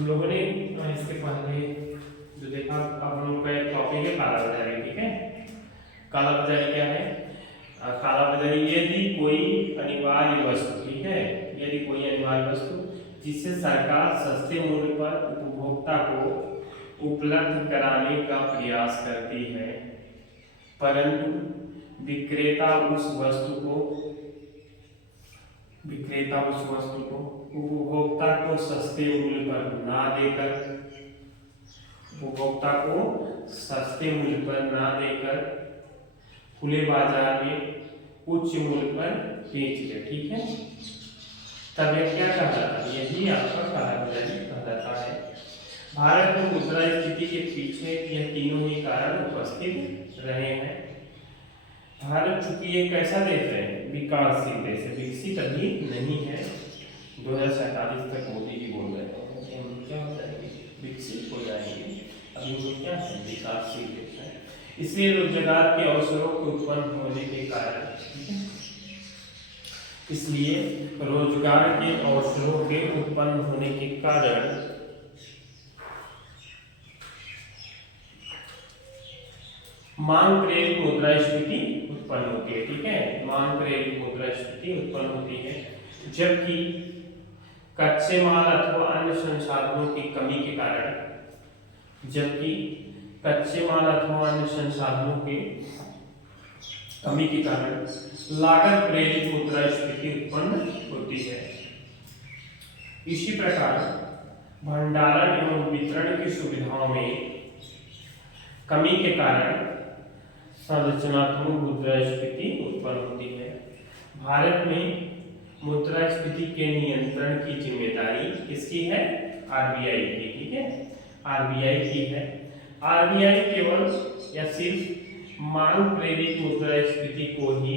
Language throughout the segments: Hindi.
हम लोगों ने इसके पहले जो देखा, अब हम लोग का एक टॉपिक है काला बाजारी। ठीक है, काला बाजारी क्या है? काला बाजारी यदि कोई अनिवार्य वस्तु, ठीक है, यदि कोई अनिवार्य वस्तु जिसे सरकार सस्ते मूल्य पर उपभोक्ता को उपलब्ध कराने का प्रयास करती है, परंतु विक्रेता उस वस्तु को उपभोक्ता को सस्ते मूल्य पर ना देकर खुले बाजार में उच्च मूल्य पर बेच दे। ठीक है, तब यह क्या कहलाता है? यही आपका काला बाजारी कहलाता है। भारत में मुद्रास्फीति के पीछे यह तीनों ही कारण उपस्थित रहे हैं। भारत चूंकि एक ऐसा देश है, विकासशील देश है, विकसित अभी नहीं है। 2047 तक मोदी जी बोल रहे हैं कि हम क्या हो जाएंगे, विकसित हो जाएंगे। अभी वो क्या है, विकासशील देश है। इसलिए रोजगार के अवसरों के उत्पन्न होने के कारण मांग प्रेरित मुद्रास्फीति उत्पन्न होती है। ठीक है, मांग प्रेरित मुद्रास्फीति उत्पन्न होती है, जबकि कच्चे माल अथवा अन्य संसाधनों की कमी के कारण लागत प्रेरित मुद्रास्फीति उत्पन्न होती है। इसी प्रकार भंडारण एवं वितरण की सुविधाओं में कमी के कारण संरचनात्मक मुद्रास्फीति उत्पन्न होती है। भारत में मुद्रास्फीति के नियंत्रण की जिम्मेदारी किसकी है? आरबीआई की। ठीक है, आरबीआई की है। आरबीआई केवल या सिर्फ मांग प्रेरित मुद्रास्फीति को ही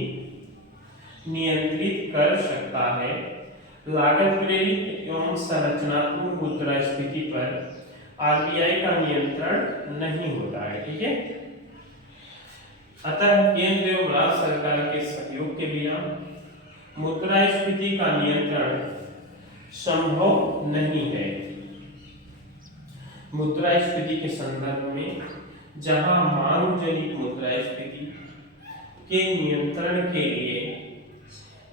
नियंत्रित कर सकता है। लागत प्रेरित एवं संरचनात्मक मुद्रास्फीति पर आरबीआई का नियंत्रण नहीं होता है। ठीक है, अतः केंद्र एवं राज्य सरकार के सहयोग के बिना मुद्रास्फीति का नियंत्रण संभव नहीं है। मुद्रास्फीति के संदर्भ में जहां मांग जनित मुद्रास्फीति के नियंत्रण के लिए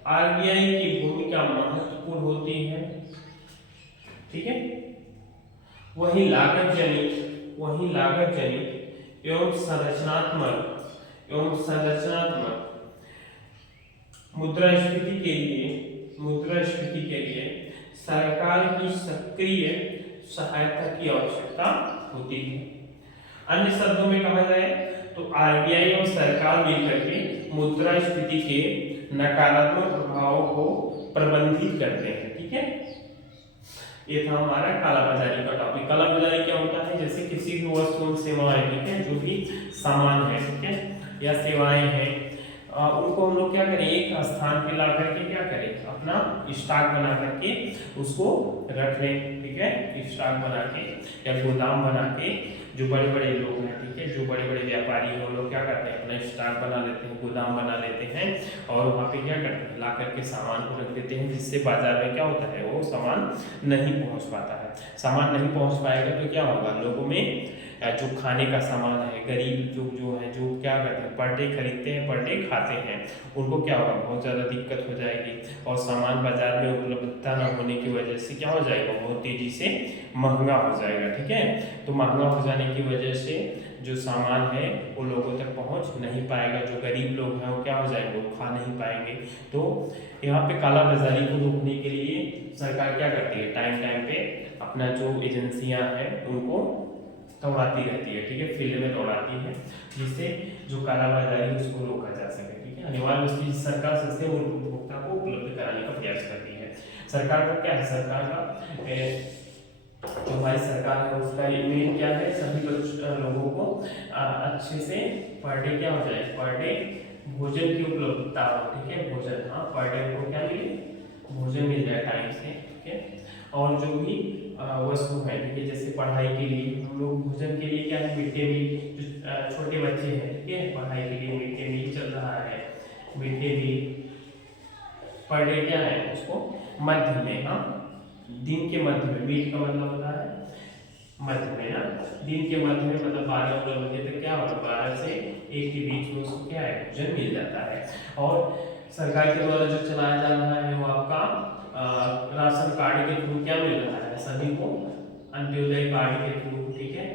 आरबीआई की भूमिका महत्वपूर्ण होती है, ठीक है, वही लागत जनित एवं संरचनात्मक मुद्रास्फीति के लिए सरकार की सक्रिय सहायता की आवश्यकता होती है। अन्य शब्दों में कहा जाए तो आरबीआई और सरकार मिलकर के मुद्रास्फीति के नकारात्मक प्रभावों को प्रबंधित करते हैं। ठीक है, ये था हमारा काला बाजारी का टॉपिक। काला बाजारी क्या होता है? जैसे किसी भी वस्तु सेवाएं, ठीक है, जो भी सामान है, ठीक है, या सेवाएं हैं, उनको हम लोग क्या करें, एक स्थान पे ला करके क्या करें, अपना स्टॉक बना करके उसको रख लें। ठीक है, स्टॉक बना के या गोदाम बना के जो बड़े बड़े लोग हैं, ठीक है, जो बड़े बड़े व्यापारी हैं, वो लोग क्या करते हैं, अपना स्टॉक बना लेते हैं, गोदाम बना लेते हैं और वहाँ पे क्या करते हैं, ला करके सामान को रख देते हैं, जिससे बाजार में क्या होता है, वो सामान नहीं पहुँच पाता है। सामान नहीं पहुँच पाएगा तो क्या होगा, लोगों में जो खाने का सामान है, गरीब लोग जो है, जो क्या करते हैं, पर डे खरीदते हैं, पर डे खाते हैं, उनको क्या होगा, बहुत ज़्यादा दिक्कत हो जाएगी और सामान बाजार में उपलब्धता न होने की वजह से क्या हो जाएगा, बहुत तेज़ी से महंगा हो जाएगा। ठीक है, तो महंगा हो जाने की वजह से जो सामान है वो लोगों तक पहुंच नहीं पाएगा, जो गरीब लोग हैं वो क्या हो जाएंगे, वो खा नहीं पाएंगे। तो यहाँ पे काला बाजारी को रोकने के लिए सरकार क्या करती है, टाइम टाइम पे अपना जो एजेंसियां हैं उनको दौड़ाती रहती है। ठीक है, फील्ड में दौड़ाती है, जिससे जो काला बाजारी उसको रोका जा सके। ठीक है, अनिवार्य उसकी सरकार सस्ते मूल्य उपभोक्ता को उपलब्ध कराने का प्रयास करती है। सरकार का क्या है, सरकार का जो हमारी सरकार है उसका मेन क्या है, सभी लोगों को अच्छे से पर डे क्या हो जाए, पर डे भोजन की उपलब्धता हो। ठीक है, भोजन, हाँ, पर डे को क्या मिले, भोजन मिल जाए टाइम से। ठीक है, और जो भी वस्तु है, ठीक है, जैसे पढ़ाई के लिए हम लोग भोजन के लिए क्या है, मिड डे मील, जो छोटे बच्चे हैं, ठीक है, पढ़ाई के लिए मिड डे मील चल रहा है। Mid day meal per day क्या है, उसको मध्य में, हाँ, दिन के मध्य में, मील का मतलब होता है मध्य में ना, दिन के मध्य में मतलब 12 बजे तक क्या होगा, 12 से 1 के बीच में उसको क्या है, भोजन मिल जाता है। और सरकार के द्वारा जो चलाया जा रहा है वो आपका राशन कार्ड के थ्रू क्या मिल रहा है सभी को, अंत्योदय कार्ड के थ्रू, ठीक है,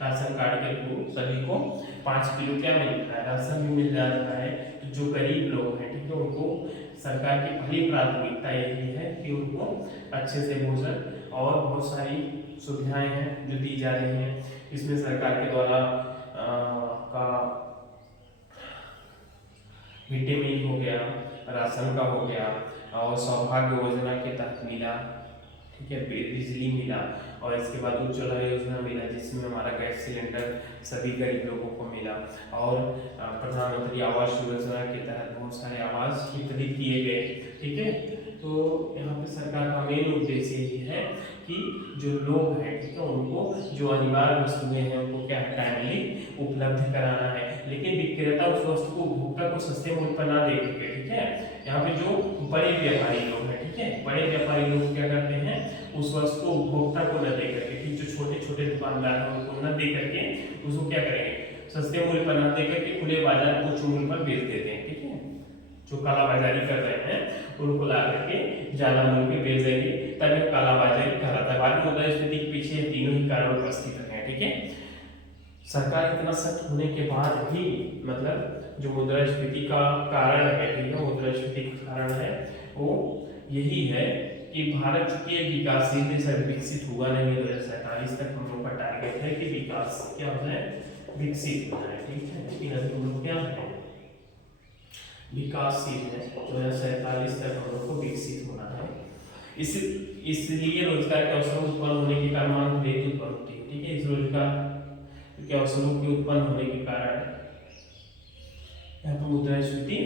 राशन कार्ड के थ्रू सभी को 5 किलो क्या मिल रहा है, राशन भी मिल जा रहा है। तो जो गरीब लोग हैं, ठीक है, उनको सरकार की पहली प्राथमिकता यही है कि उनको अच्छे से भोजन और बहुत सारी सुविधाएं हैं जो दी जा रही हैं। इसमें सरकार के द्वारा का मिड डे मील हो गया, राशन का हो गया, और सौभाग्य योजना के तहत मिला, ठीक है, बिजली मिला, और इसके बाद उज्ज्वला योजना मिला जिसमें हमारा गैस सिलेंडर सभी गरीब लोगों को मिला, और प्रधानमंत्री आवास योजना के तहत बहुत सारे आवास वितरित किए गए, ठीक है। तो यहाँ पे सरकार का मेन उद्देश्य यही है कि जो लोग हैं, ठीक है, उनको जो अनिवार्य वस्तुएं हैं उनको क्या है, टाइमली उपलब्ध कराना है, लेकिन विक्रेता उस वस्तु को उपभोक्ता को सस्ते मूल्य पर ना दे करके, ठीक है। यहाँ पे जो बड़े व्यापारी लोग हैं, ठीक है, बड़े व्यापारी लोग क्या करते हैं, उस वस्तु को उपभोक्ता को न दे करके, ठीक, जो छोटे छोटे दुकानदार हैं उनको न दे करके उसको क्या करेंगे, सस्ते मूल्य पर न दे करके खुले बाजार में उच्च मूल्य पर बेच देते हैं, ठीक है। जो कालाबाजारी कर रहे हैं उनको ला करके ज्यादा मूल्य पे बेच देंगे, तभी कालाबाजारी कहलाता है। भारतीय मुद्रास्फीति के पीछे तीनों ही कारण उपस्थित हैं, ठीक है। सरकार इतना सख्त होने के बाद भी मतलब जो मुद्रास्फीति का कारण है, ठीक है, मुद्रास्फीति का कारण है वो यही है कि भारत चूंकि एक विकासशील देश है, विकसित हुआ नहीं, 2047 तक हम लोग का टारगेट है कि विकास क्या हो जाए, विकसित हो जाए, ठीक है, लेकिन अभी हम लोग क्या है, विकासशील है, 2047 तक हम लोग को विकसित होना है। इसलिए रोजगार के अवसर उत्पन्न होने के कारण मांग तेज उत्पन्न होती है, ठीक है। इस रोजगार के अवसरों के उत्पन्न होने के कारण यहाँ पर मुद्रास्फीति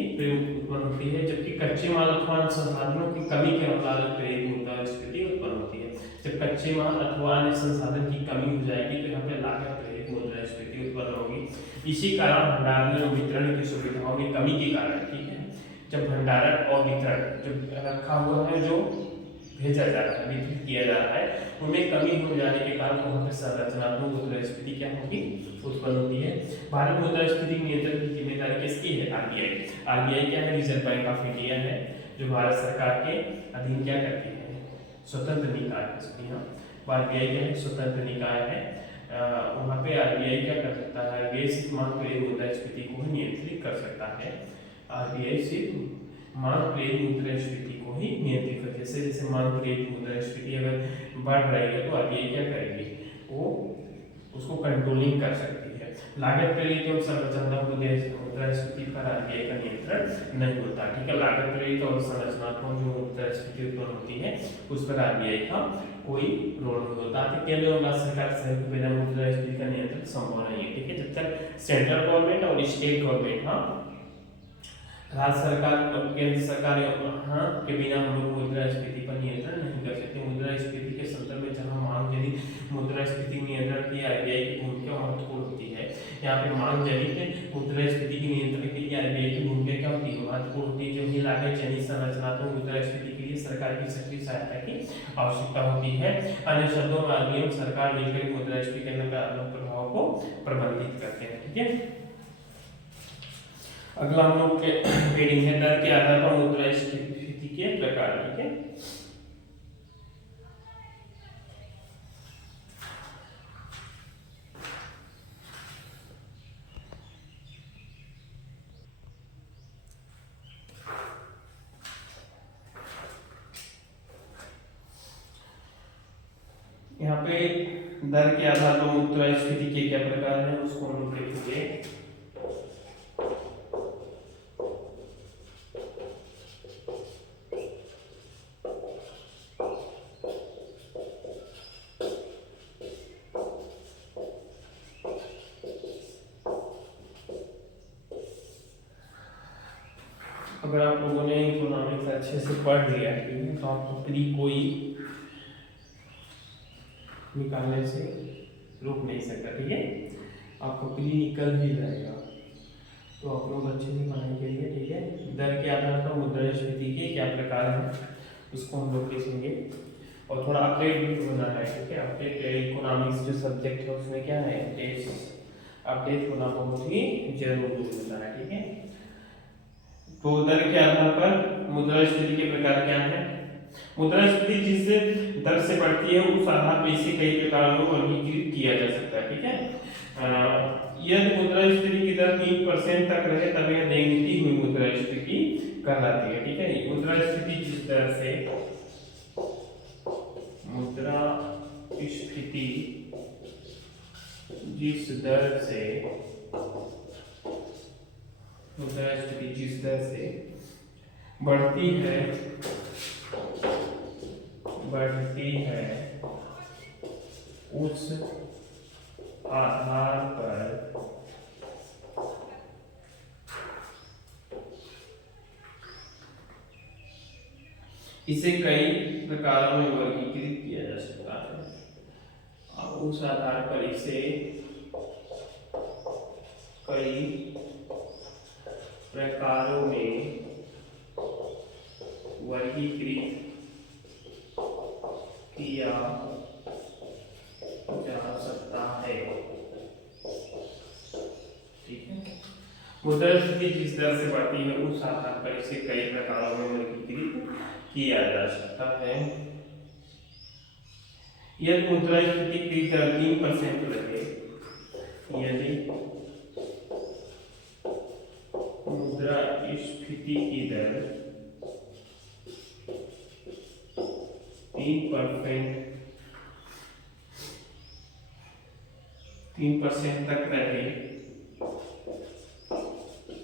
उत्पन्न होती है, जबकि कच्चे माल अथवा संसाधनों की कमी के कारण प्रेरित मुद्रास्फीति उत्पन्न होती है। जब कच्चे माल अथवा अन्य संसाधन की कमी हो जाएगी तो यहाँ पे लागत प्रेरित मुद्रास्फीति उत्पन्न होगी। इसी कारण भंडारण और वितरण की सुविधाओं में कमी के कारण, ठीक है, जब भंडारण और वितरण जो रखा हुआ है, जो भेजा जा रहा है, वितरित किया जा रहा है, उनमें कमी हो जाने के कारण वहाँ पे संरचनात्मक मुद्रास्फीति क्या होगी, उत्पन्न होती है। भारत मुद्रास्फीति नियंत्रण की जिम्मेदारी किसकी है, आरबीआई। आरबीआई क्या है, रिजर्व बैंक ऑफ इंडिया है, जो भारत सरकार के अधीन क्या करती है, स्वतंत्र निकाय है। आरबीआई क्या है, स्वतंत्र निकाय है। वहाँ पे आरबीआई क्या कर सकता है, आरबीआई सिर्फ मांग प्रेरित मुद्रास्फीति को ही नियंत्रित कर सकता है। आरबीआई सिर्फ मांग प्रेरित मुद्रास्फीति को ही नियंत्रित कर, जैसे जैसे मांग प्रेरित मुद्रास्फीति अगर बढ़ रही है तो आरबीआई क्या करेगी, वो उसको कंट्रोलिंग कर सकती है। लागत प्रेरित और संरचनात्मक मुद्रास्फीति पर आरबीआई का नियंत्रण नहीं होता, ठीक है। लागत प्रेरित और संरचनात्मक जो मुद्रास्फीति उत्पन्न होती है उस पर आरबीआई का कोई रोल नहीं होता। केंद्र और राज्य सरकार से बिना मुद्रास्फीति का नियंत्रण संभव नहीं है, ठीक है। जब तक सेंट्रल गवर्नमेंट और स्टेट गवर्नमेंट, हाँ, राज्य सरकार और केंद्र सरकार के बिना हम लोग मुद्रास्फीति पर नियंत्रण नहीं कर सकते। मुद्रास्फीति के संदर्भ में जहाँ मांग जनित मुद्रास्फीति नियंत्रण की आरबीआई की भूमिका महत्वपूर्ण होती है। यहाँ पे मांग जनित मुद्रास्फीति की नियंत्रण के लिए आरबीआई की भूमिका क्या होती है, महत्वपूर्ण होती है, जो भी लागत जनित संरचनात्मक मुद्रास्फीति के लिए सरकार की सक्रिय सहायता की आवश्यकता होती है। अन्य शब्दों में आरबीआई और सरकार मिलकर मुद्रास्फीति के प्रभाव को प्रबंधित करते हैं, ठीक है। अगला हम लोग के हेडिंग है दर के आधार पर मुद्रास्फीति के प्रकार, ठीक है। यहाँ पे दर के आधार पर मुद्रास्फीति के क्या प्रकार हैं उसको हम लोग देखेंगे। अगर आप लोगों ने इकोनॉमिक्स अच्छे से पढ़ लिया है तो आपको प्री कोई निकालने से रोक नहीं सकता, ठीक है। आपको प्री निकल ही जाएगा, तो आप लोग अच्छे से पढ़ाई करिए, ठीक है। दर के आधार पर मुद्रास्फीति के क्या प्रकार हैं उसको हम लोग देखेंगे। और थोड़ा अपडेट भी होना है, ठीक है। अपडेट इकोनॉमिक्स जो सब्जेक्ट है उसमें क्या है, अपडेट होना बहुत ही जरूरी होता है, ठीक है। तो दर के आधार पर मुद्रास्फीति के प्रकार क्या है। मुद्रास्फीति जिस दर से बढ़ती है उस आधार पर इसे कई प्रकारों में वर्गीकृत किया जा सकता है, ठीक है। यदि मुद्रास्फीति की दर 3% तक रहे तब यह रेंगती हुई मुद्रास्फीति कहलाती है, ठीक है। मुद्रास्फीति जिस दर से मुद्रास्फीति जिस दर से बढ़ती है उस आधार पर इसे कई प्रकारों में वर्गीकृत किया जा सकता है। और उस आधार पर इसे कई प्रकारों में वर्गीकृत किया जा सकता है, ठीक है। मुद्रास्फीति जिस दर से बढ़ती है उस आधार पर इसे कई प्रकारों में वर्गीकृत किया जा सकता है। यदि मुद्रास्फीति की दर 3% रहे, यदि मुद्रास्फीति की दर 3% तक रहे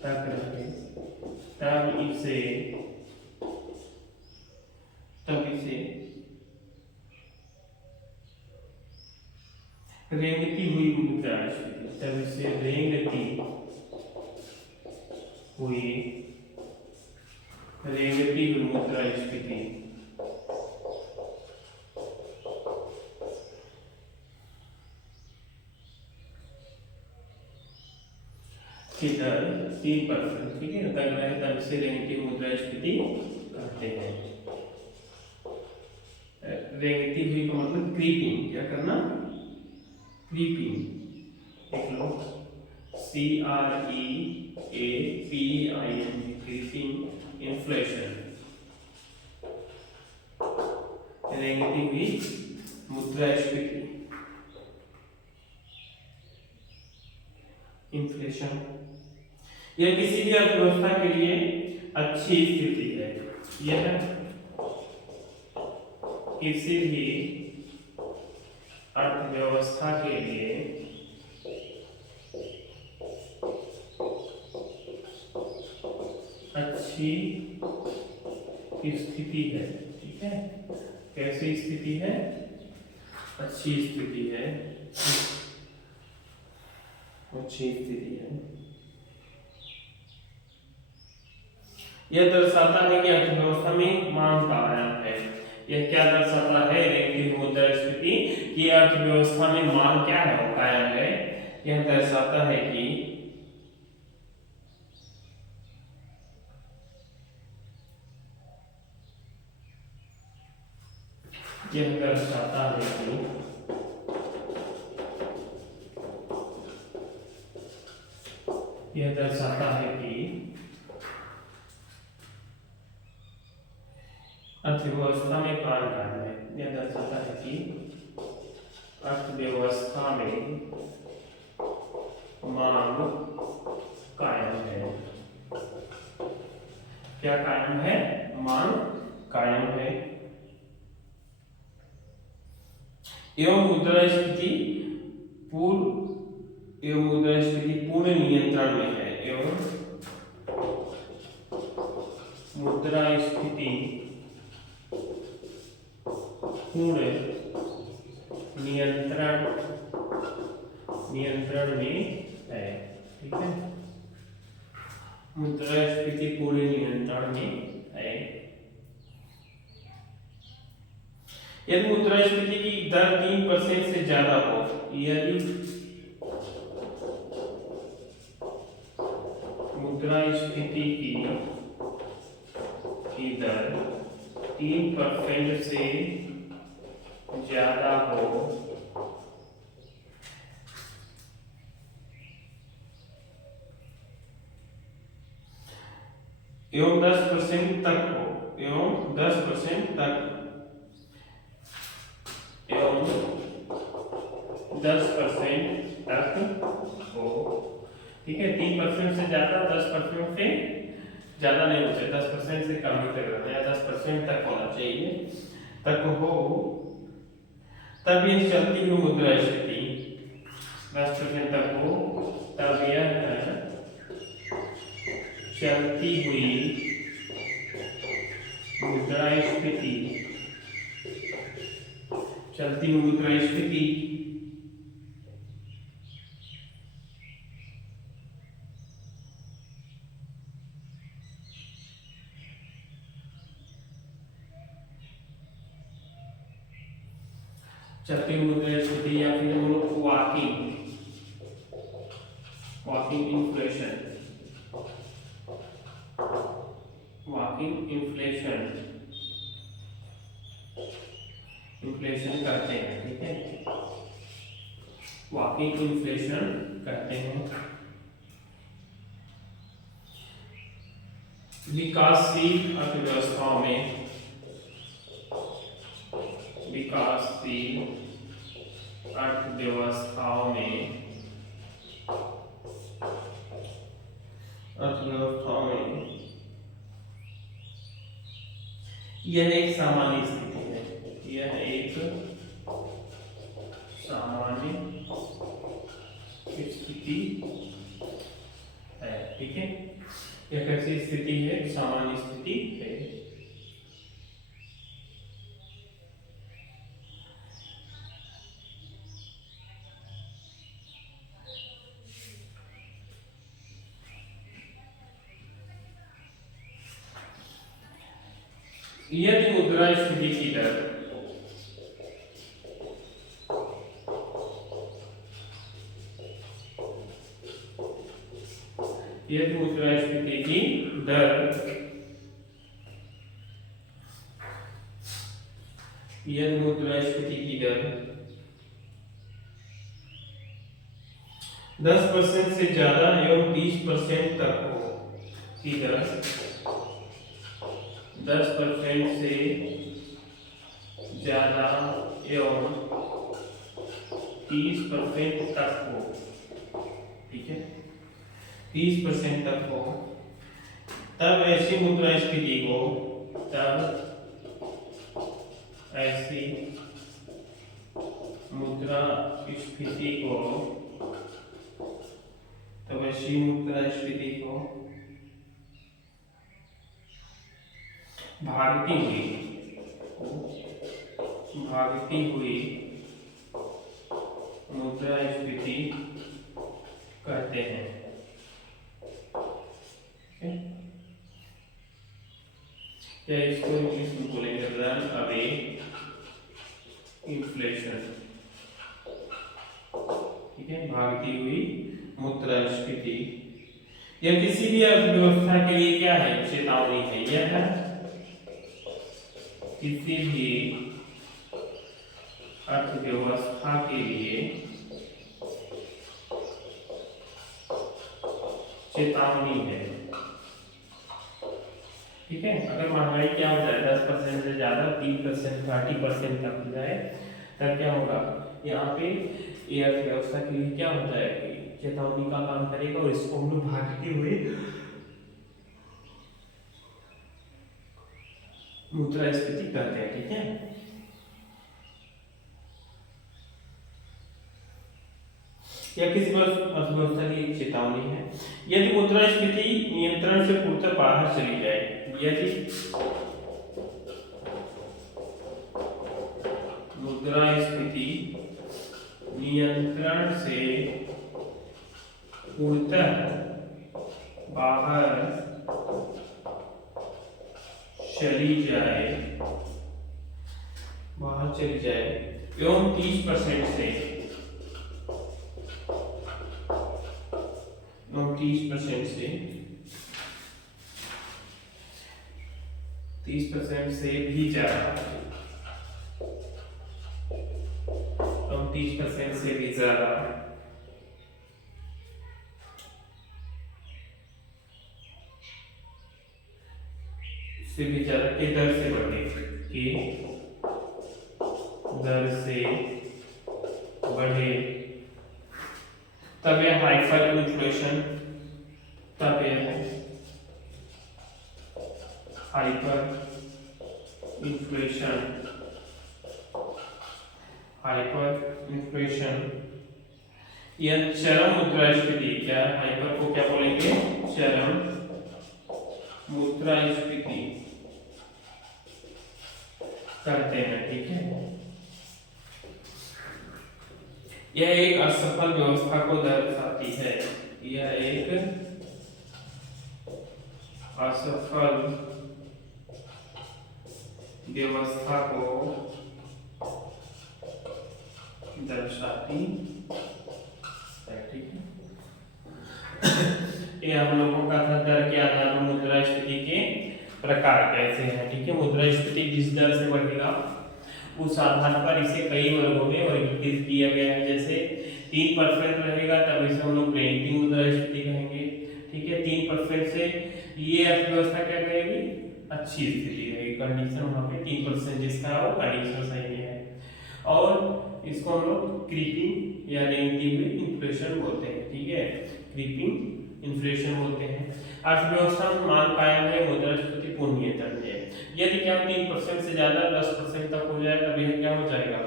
तब इसे रेंगती हुई मुद्रास्फीति मुद्रास्फीति की दर 3%, ठीक है, तब रहे तब इसे रेंगती मुद्रास्फीति कहते हैं। रेंगती हुई का मतलब क्रीपिंग, क्या करना, क्रीपिंग, देख लो CREAPING, क्रीपिंग इन्फ्लेशन, रेंगती हुई मुद्रास्फीति, इन्फ्लेशन। यह किसी भी अर्थव्यवस्था के लिए अच्छी स्थिति है। यह किसी भी अर्थव्यवस्था के लिए अच्छी स्थिति है, ठीक है। कैसी स्थिति है, अच्छी स्थिति है, अच्छी स्थिति है। यह दर्शाता है कि अर्थव्यवस्था में मांग का आयाम है। यह क्या दर्शाता है, रेंगती मुद्रास्फीति की अर्थव्यवस्था में मांग क्या है, कायम है। यह दर्शाता है कि यह दर्शाता है कि अर्थव्यवस्था में कायम है। यह दर्शाता है कि अर्थव्यवस्था में मांग कायम है। क्या कायम है, मांग कायम है। एवं मुद्रास्फीति पूर्ण नियंत्रण में है। एवं मुद्रास्फीति पूर्ण नियंत्रण में है, ठीक है। मुद्रास्फीति पूर्ण नियंत्रण में है। यदि मुद्रास्फीति की दर 3% से ज्यादा हो, यदि मुद्रास्फीति की दर 3% से ज्यादा हो एवं 10% तक हो, एवं 10% तक, एवं 10% तक हो। ठीक है, 3% से ज्यादा, 10% से ज्यादा नहीं हो सकता, 10% से कम ही तक रहना है, 10% तक होना चाहिए, तक हो, तब ये चलती हुई मुद्रास्फीति 10% तक हो, तब यह चलती हुई मुद्रास्फीति, चलती हुई मुद्रास्फीति चलती हुई मुद्रास्फीति या फिर हम लोग walking inflation, walking inflation, inflation करते हैं। ठीक है, वॉकिंग इन्फ्लेशन करते हैं। विकासशील अर्थव्यवस्थाओं में, विकासशील अर्थव्यवस्थाओं में, अर्थव्यवस्थाओं में यह एक सामान्य स्थिति है, यह एक सामान्य स्थिति है। ठीक है, यह कैसी स्थिति है? सामान्य स्थिति है। यदि मुद्रास्फीति की दर यदि मुद्रास्फीति की दर यदि मुद्रास्फीति की दर 10% से ज्यादा एवं 20% तक हो, की दर 10% से ज्यादा एवं 30% तक हो। ठीक है, 30% तक हो, तब ऐसी मुद्रास्फीति को, तब ऐसी मुद्रास्फीति को, तब ऐसी मुद्रास्फीति को भागती हुई मुद्रास्फीति कहते हैं। या इसको इंग्लिश में बोलेंगे रन अवे इन्फ्लेशन। ठीक है, भागती हुई मुद्रास्फीति यह किसी भी अर्थव्यवस्था के लिए क्या है? चेतावनी है। यह किसी भी अर्थव्यवस्था के लिए चेतावनी है। ठीक है, अगर महंगाई क्या हो जाए 10% से ज्यादा, 3%, 30% तक हो जाए, तब क्या होगा? यहाँ पे ये अर्थव्यवस्था के लिए क्या होता है कि चेतावनी का काम करेगा और इसको हम लोग भागते हुए मुद्रास्फीति कहते हैं। ठीक है, या किसी अर्थव्यवस्था की चेतावनी है। यदि मुद्रास्फीति नियंत्रण से पूर्णतः बाहर चली जाए, यदि मुद्रास्फीति नियंत्रण से पूर्णतः बाहर चली जाए, एवं 30% से 30% से भी ज्यादा 34% से भी ज्यादा, से भी ज्यादा के दर से बढ़े, के दर से बढ़े, तब यह हाइपर इन्फ्लेशन, तब यह हाइपर इन्फ्लेशन, हाइपर इन्फ्लेशन, यह चरम मुद्रास्फीति, क्या हाइपर को क्या बोलेंगे, चरम मुद्रास्फीति करते हैं, ठीक है। यह एक असफल व्यवस्था को दर्शाती है, यह एक असफल व्यवस्था को दर्शाती है, ठीक है। ये हम लोगों का था दर के आधार पर मुद्रास्फीति के प्रकार कैसे हैं, ठीक है। मुद्रास्फीति जिस दर से बढ़ेगा उस आधार पर इसे कई वर्गों में वर्गीकृत किया गया है। जैसे 3% रहेगा तब इसे हम लोग प्लेटिंग मुद्रास्फीति कहेंगे, ठीक है। 3% से ये अर्थव्यवस्था क्या कहेगी, अच्छी स्थिति रहेगी, कंडीशन वहाँ पे 3% जिसका वो कंडीशन सही है। और इसको हम लोग क्रीपिंग या रेंगती हुई इन्फ्लेशन बोलते हैं, ठीक है, क्रीपिंग इन्फ्लेशन बोलते हैं। अर्थव्यवस्था में मान कायम है, मुद्रास्फीति पूर्ण नियंत्रण में है। यदि क्या 3% से ज्यादा 10% तक हो जाए तब यह क्या हो जाएगा,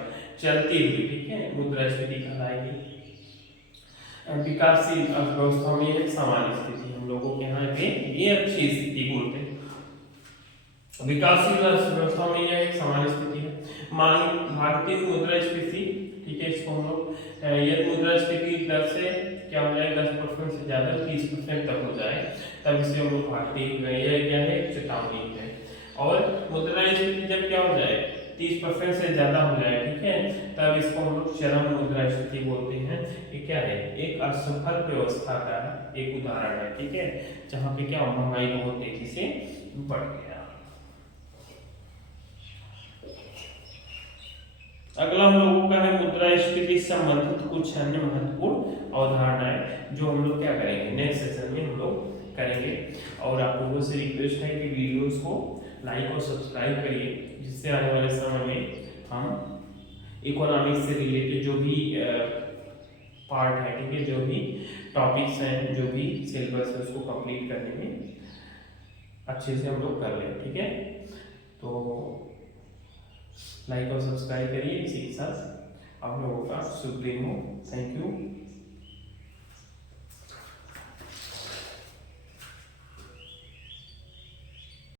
चलती हुई, ठीक है, मुद्रास्फीति कहलाएगी। विकासशील अर्थव्यवस्था में एक सामान्य स्थिति, हम लोगों के यहाँ पे ये अच्छी स्थिति बोलते हैं। विकासशील अर्थव्यवस्था में यह एक सामान्य स्थिति है। मान भारतीय मुद्रास्फीति, ठीक है, इसको हम लोग यदि मुद्रास्फीति दर से क्या हो जाए 10% से ज्यादा 30% तक हो जाए तब इसे हम लोग भारतीय, यह क्या है, चेतावनी है। और मुद्रास्फीति जब क्या हो जाए 30% से ज्यादा हो जाए, ठीक है, तब इसको हम लोग चरम मुद्रास्फीति बोलते हैं। ये क्या है, एक असफल व्यवस्था का एक उदाहरण है, ठीक है, जहाँ पे क्या महंगाई बहुत तेजी से बढ़ गया। अगला हम लोगों का है मुद्रास्फीति से संबंधित कुछ अन्य महत्वपूर्ण अवधारणाएं, जो हम लोग क्या करेंगे नेक्स्ट सेशन में हम लोग करेंगे। और आप लोगों से रिक्वेस्ट है कि वीडियोस को लाइक और सब्सक्राइब करिए, जिससे आने वाले समय में हम इकोनॉमिक्स से रिलेटेड जो भी पार्ट है, ठीक है, जो भी टॉपिक्स हैं, जो भी सिलेबस है उसको कंप्लीट करने में अच्छे से हम लोग कर लें, ठीक है। तो लाइक और सब्सक्राइब करिए। इसी के साथ आप लोगों का शुभ दिन हो। Thank you.